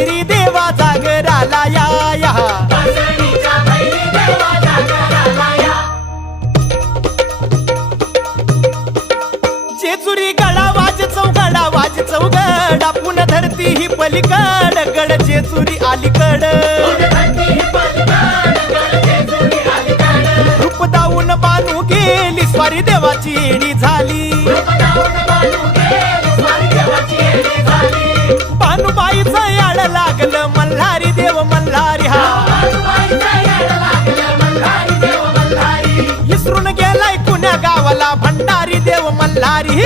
भैरी देवा जागराला या या जेजुरी गडा वाज चौगडा पुन्हा धरती ही पलीकड गड जेजुरी अलीकड रूप दाऊन बानू गेली स्वारी देवाची येणी झाली भानुबाईचं याड लागलं मल्हारी देव मल्हारी हा इसरून गेलाय कुण्या गावाला भंडारी देव मल्हारी